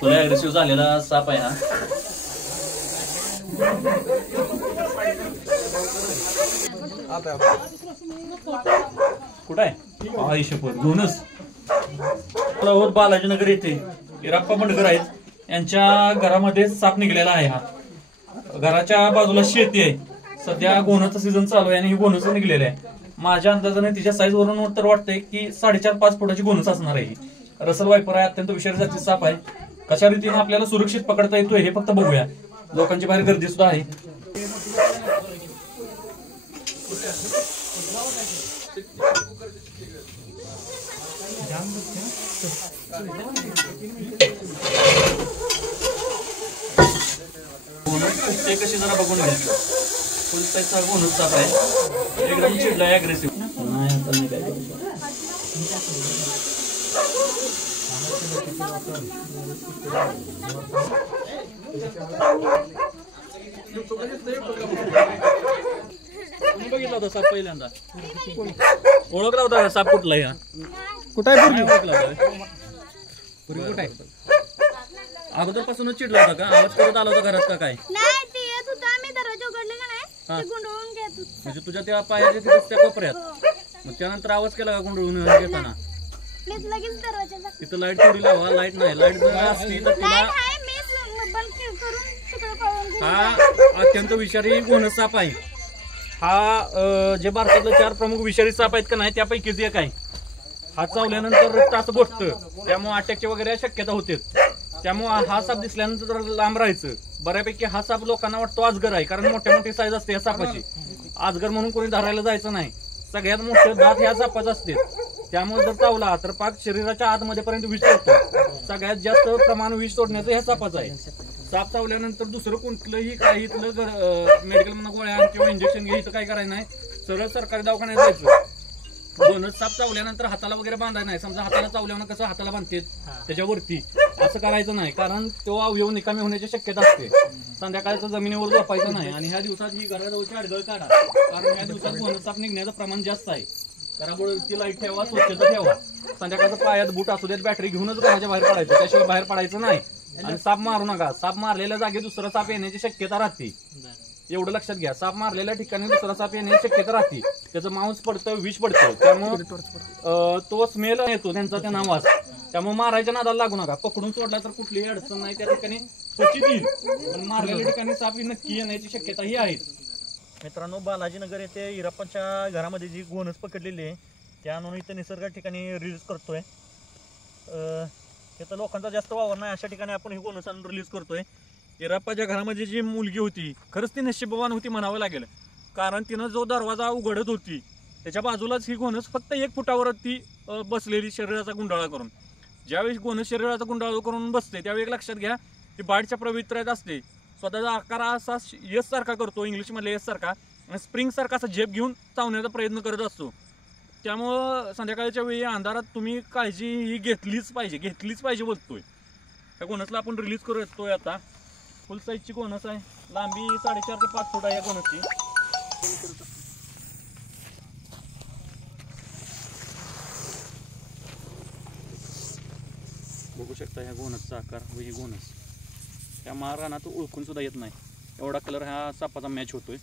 फुल aggressive झालेला साप आहे हा. कुठं आहे आयुष्यभर घेऊनच बालाजीनगर येथे इराप्पा मंडकर आहेत. यांच्या घरामध्ये साप निघलेला आहे. हा घराच्या बाजूला शेती आहे. सध्या गोण्याचा सीझन चालू आहे आणि ही गोणच निघलेलं आहे. माझ्या अंदाजाने तिच्या साईज वरून तर वाटतंय की 4.5-5 फुटाची गोणच असणार आहे. रसल वायपर आहे. अत्यंत विषारी जातीचा साप आहे. कशा रीतीने आपल्याला सुरक्षित पकडता येतोय हे फक्त बघूया. लोकांची बाहेर गर्दी सुद्धा आहे. ते कशी जरा बघून घ्या. फुल साईजचा गोणच साप आहे. एकदम चिडलाय अग्रेसिव्ह. नाही आता नाही काय बघितला होता साप पहिल्यांदा. ओळखला होता साप कुठला आहे. कुठं आहे पूर्वी कुठं आहे? अगोदर पासूनच चिडला होता का? आवाज करत आला होता घरात का काय? नाही ते येत होता. आम्ही दरवाजा उघडले का नाही ते गुंडळून घेत होता. म्हणजे तुझ्या त्या पायाच्या तिथे त्या कोपऱ्यात. मग त्यानंतर आवाज केला का गुंडळून घेताना? मीच लगेच दरवाजा तिथं लाईट थोडी लावा. लाईट नाही. लाईट जर असती तर तुला हा अत्यंत विषारी गोणच साप आहे. हा जे भारतातले 4 प्रमुख विषारी साप आहेत का नाही त्यापैकीच एक आहे. हा चावल्यानंतर रक्त असं गोठतं. त्यामुळे अटॅकची वगैरे शक्यता होते. त्यामुळे हा साप दिसल्यानंतर जर लांब राहायचं. बऱ्यापैकी हा साप लोकांना वाटतो अजगर आहे कारण मोठ्या मोठी साईज असते या सापाची. अजगर म्हणून कोणी धरायला जायचं नाही. सगळ्यात मोठे दात ह्या सापाचे असते. त्यामुळे जर चावला तर पाक शरीराच्या आतमध्ये पर्यंत विष सोडतो. सगळ्यात जास्त प्रमाण विष सोडण्याचं ह्या सापाचं आहे. साप चावल्यानंतर दुसरं कोणतंही काही इथलं मेडिकल मधून गोळ्या किंवा इंजेक्शन घे इथं काय करायचं नाही. सरळ सरकारी दवाखान्यात जायचं. गोणच साप चावल्यानंतर हाताला वगैरे बांधायचं नाही. समजा हाताला चावल्यानं कसं हाताला बांधते त्याच्यावरती असं करायचं नाही कारण तो अवयव निकामी होण्याची शक्यता असते. संध्याकाळचं जमिनीवर झोपायचं नाही. आणि ह्या दिवसात ही घराजवळची अडगळ काढा कारण ह्या दिवसात गोणच साप निघण्याचं प्रमाण जास्त आहे. घराबरोबरची लाईट ठेवा. स्वच्छता ठेवा. संध्याकाळचं पायात बूट असू देत बॅटरी घेऊनच घराच्या बाहेर पडायचं. त्याशिवाय बाहेर पडायचं नाही. आणि साप मारू नका. साप मारलेल्या जागी दुसरा साप येण्याची शक्यता राहते. एवढं लक्षात घ्या. साप मारलेल्या ठिकाणी दुसरा साप येण्याची शक्यता राहते. त्याचं मांस पडतं विष पडतं. त्यामुळे तो स्मेल येतो त्यांचा त्या नावास. त्यामुळे मारायच्या नादाला लागू नका. पकडून सोडला तर कुठलीही अडचण नाही. त्या ठिकाणी क्वचित येईल पण मारलेल्या ठिकाणी साप नक्की येण्याची शक्यता ही आहे. मित्रांनो, बालाजीनगर येथे इराप्पाच्या घरामध्ये जी गोणच पकडलेली आहे त्या आणून इथं निसर्ग ठिकाणी रिलीज करतोय. इथं लोकांचा जास्त वावर नाही अशा ठिकाणी आपण ही गोणच आणून रिलीज करतोय. इराप्पाच्या घरामध्ये जी मुलगी होती खरंच ती नशीबवान होती म्हणावं लागेल. कारण तिनं जो दरवाजा उघडत होती त्याच्या बाजूलाच ही गोणच फक्त 1 फुटावर ती बसलेली शरीराचा गुंडाळा करून. ज्यावेळी गोणच शरीराचा गुंडाळा करून बसते त्यावेळी एक लक्षात घ्या ती बाडच्या प्रवित्र्यात असते. स्वतःचा आकार असा यस सारखा करतो. इंग्लिशमधले यस सारखा आणि स्प्रिंग सारखा असा झेप घेऊन चावण्याचा प्रयत्न करत असतो. त्यामुळं संध्याकाळच्या वेळी अंधारात तुम्ही काळजी ही घेतलीच पाहिजे बोलतोय. त्या गोणसला आपण रिलीज करू येतोय आता. फुल साईजची गोणस आहे. लांबी 4.5 ते 5 फूट आहे या गोणसची. बघू शकता ह्या गोणसचा आकार व ही गोणस त्या मारहाणात ओळखून सुद्धा येत नाही. एवढा कलर ह्या सापाचा मॅच होतोय.